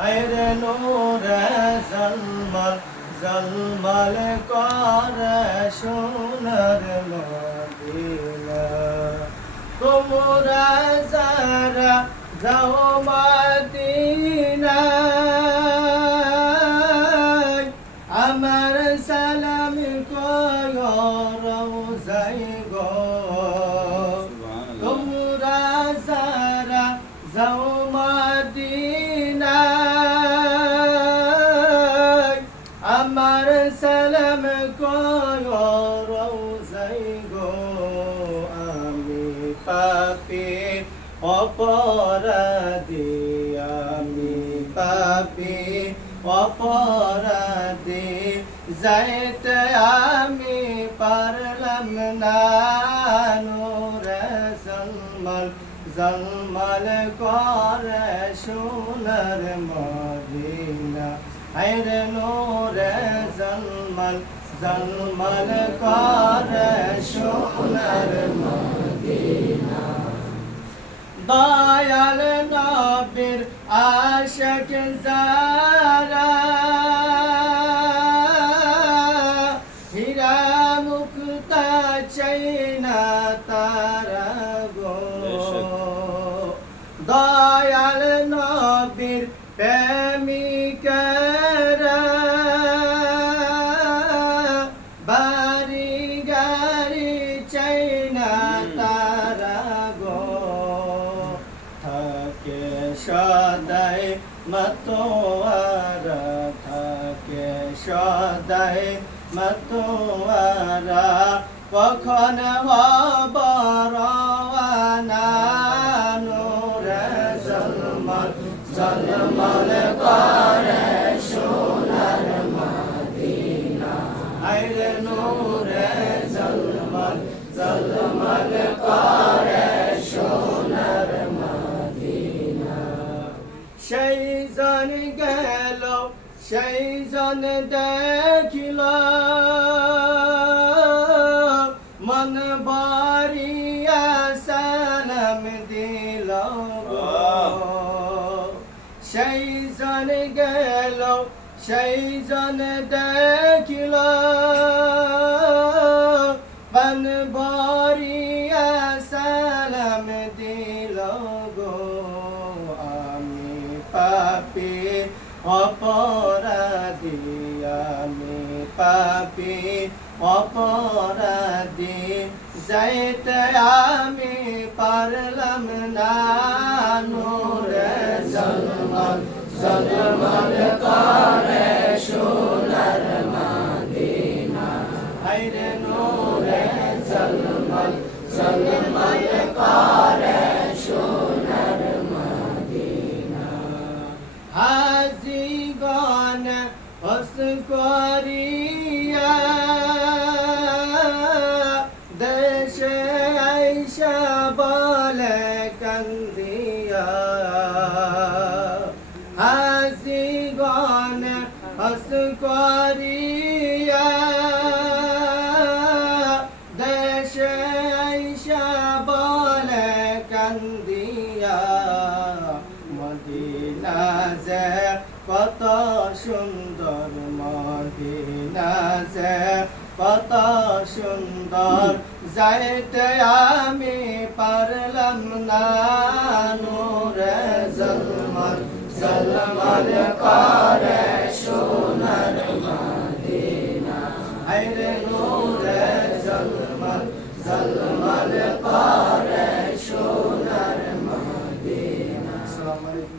আইরে নূরে জলমল জলমল করে সোনার মদিনা তোমরা যারা যাও মদিনায় আমার সালাম কয়ো রওজায় গো তোমরা যারা যাও মদিনায় আমার সালাম কয়ো রওজায় গো আমি পাপী অপরাধী আমি পাপী অপরাধী যাইতে আমি পারলাম না নূরে জলমল জলমল করে সোনার মদিনা আইরে নূরে জলমল জলমল করে সোনার মদিনা দয়াল নবীর আশিক যারা হীরা মুক্তা চাই না তারা গো দয়াল নবীর প্রেমিকরা বাড়ি গাড়ি চাই না তারা গো থাকে সদাই মতোয়ারা থাকে সদাই মতোয়ারা কখন হব রওয়ানা নূরে জলমল জলমল করে সোনার মদিনা আইরে নূরে জলমল জলমল করে সোনার মদিনা সেই জন গেল সেই জন দেখিল মন বারিয়া সালাম দিল সেই জন গেল সেই জন দেখিল মন বারিয়া সালাম দিল গো আমি পাপী অপরাধী আমি পাপী অপরাধী যাইতে আমি পারলাম না নূরে জলমল জলমল করে সোনার মদিনা আইরে নূরে জলমল জলমল করে সোনার মদিনা হাজিগণ হস করিয়া দেশে আইসা বলে কান্দিয়া হাজিগণ হস করিয়া দেশে আইসা বলে কান্দিয়া মদিনা যে কত সুন্দর মদিনা যে কত সুন্দর যাইতে আমি পারলাম না নূরে জলমল জলমল করে সোনার মদিনা আইরে নূরে জলমল জলমল করে সোনার মদিনা আসসালামু আলাইকুম